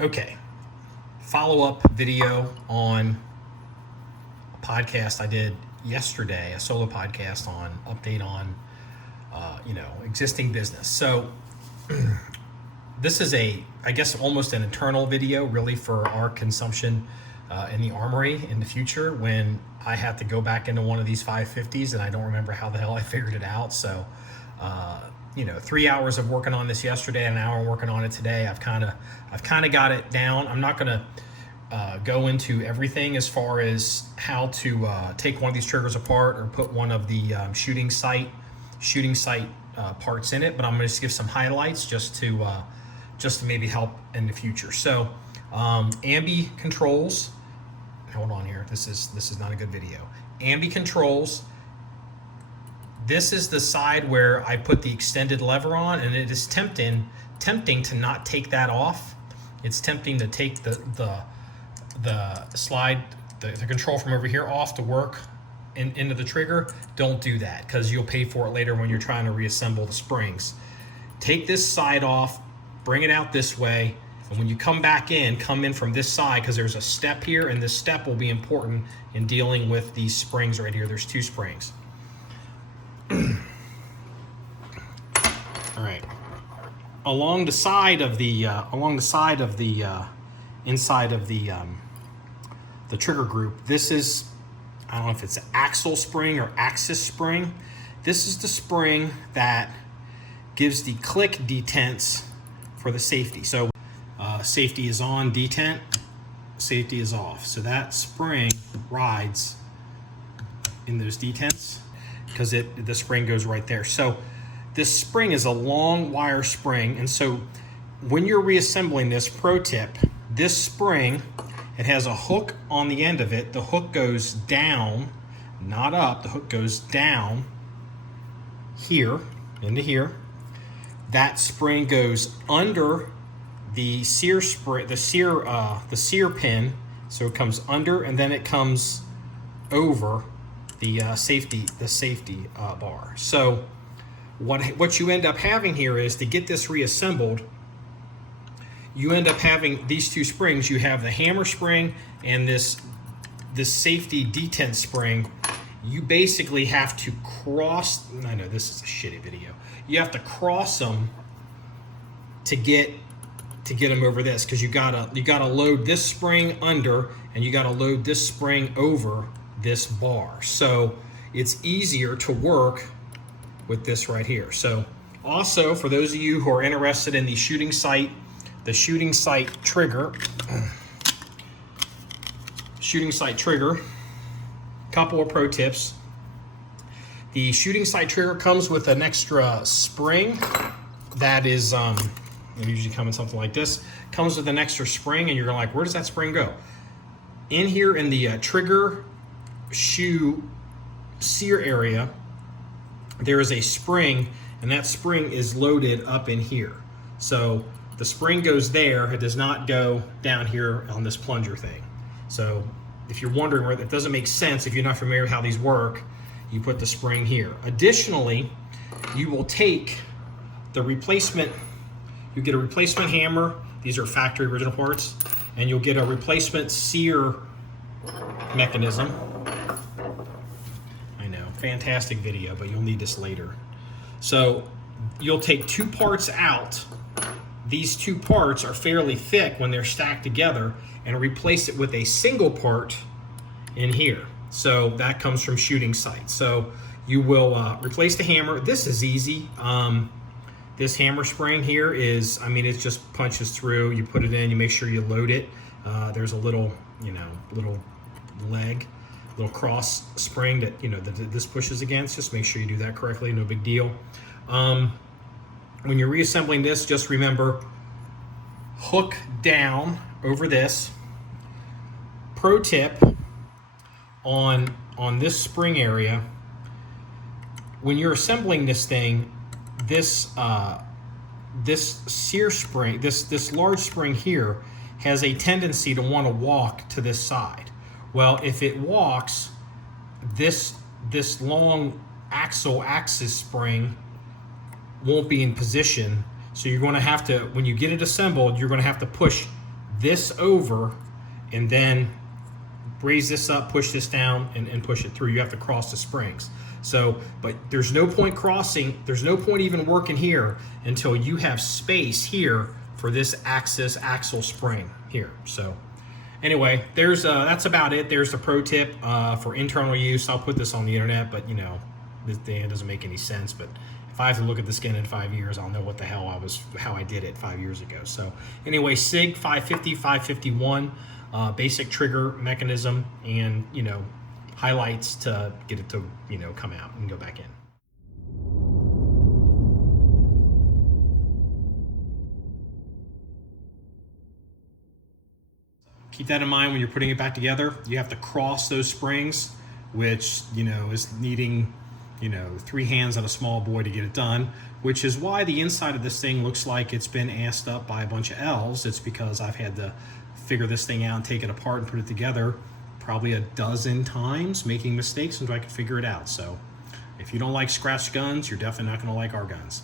Okay, follow-up video on a podcast I did yesterday, a solo podcast on update on, existing business. So this is I guess almost an internal video really for our consumption in the armory in the future when I have to go back into one of these 550s and I don't remember how the hell I figured it out. So, 3 hours of working on this yesterday and an hour working on it today. I've kind of got it down. I'm not going to go into everything as far as how to take one of these triggers apart or put one of the shooting sight parts in it, but I'm going to just give some highlights just to maybe help in the future. So ambi controls. Hold on here. This is not a good video. Ambi controls. This is the side where I put the extended lever on, and it is tempting to not take that off. It's tempting to take the slide, the control from over here off to work into the trigger. Don't do that because you'll pay for it later when you're trying to reassemble the springs. Take this side off, bring it out this way, and when you come back in, come in from this side because there's a step here, and this step will be important in dealing with these springs right here. There's two springs. All right. Along the side of the inside of the trigger group, this is, I don't know if it's an axle spring or axis spring. This is the spring that gives the click detents for the safety. So safety is on, detent, safety is off. So that spring rides in those detents because the spring goes right there. So this spring is a long wire spring, and so when you're reassembling this, pro tip, this spring, it has a hook on the end of it. The hook goes down, not up. The hook goes down here, into here. That spring goes under the sear spring, the sear pin. So it comes under, and then it comes over the safety bar. So what you end up having here is, to get this reassembled, you end up having these two springs. You have the hammer spring and this safety detent spring. You basically have to cross, I know this is a shitty video. You have to cross them to get them over this, because you gotta load this spring under, and you gotta load this spring over this bar. So it's easier to work with this right here. So also, for those of you who are interested in the shooting sight trigger, couple of pro tips. The shooting sight trigger comes with an extra spring that is, it usually comes in something like this. Comes with an extra spring, and you're like, where does that spring go? In here in the trigger shoe sear area, there is a spring, and that spring is loaded up in here. So the spring goes there. It does not go down here on this plunger thing. So if you're wondering where, it doesn't make sense if you're not familiar with how these work, you put the spring here. Additionally, you will take the replacement, you get a replacement hammer. These are factory original parts, and you'll get a replacement sear mechanism. I know, fantastic video, but you'll need this later. So you'll take two parts out. These two parts are fairly thick when they're stacked together, and replace it with a single part in here. So that comes from shooting sight. So you will replace the hammer. This is easy. This hammer spring here is, I mean, it just punches through. You put it in, you make sure you load it. There's a little, little leg, little cross spring that, that this pushes against. Just make sure you do that correctly, no big deal. When you're reassembling this, just remember, hook down over this. Pro tip on this spring area, when you're assembling this thing, this sear spring, this large spring here, has a tendency to want to walk to this side. Well, if it walks, this long axis spring won't be in position. So you're going to have to, when you get it assembled, you're going to have to push this over and then raise this up, push this down, and push it through. You have to cross the springs. So, but there's no point crossing, there's no point even working here until you have space here for this axle spring here. So anyway, there's that's about it. There's the pro tip for internal use. I'll put this on the internet, but you know, this doesn't make any sense. But if I have to look at the skin in 5 years, I'll know what the hell how I did it 5 years ago. So anyway, SIG 550, 551, basic trigger mechanism, and you know, highlights to get it to, you know, come out and go back in. Keep that in mind when you're putting it back together. You have to cross those springs, which, you know, is needing, you know, 3 hands on a small boy to get it done, which is why the inside of this thing looks like it's been assed up by a bunch of L's. It's because I've had to figure this thing out and take it apart and put it together probably a dozen times, making mistakes until I could figure it out. So if you don't like scratch guns, you're definitely not going to like our guns.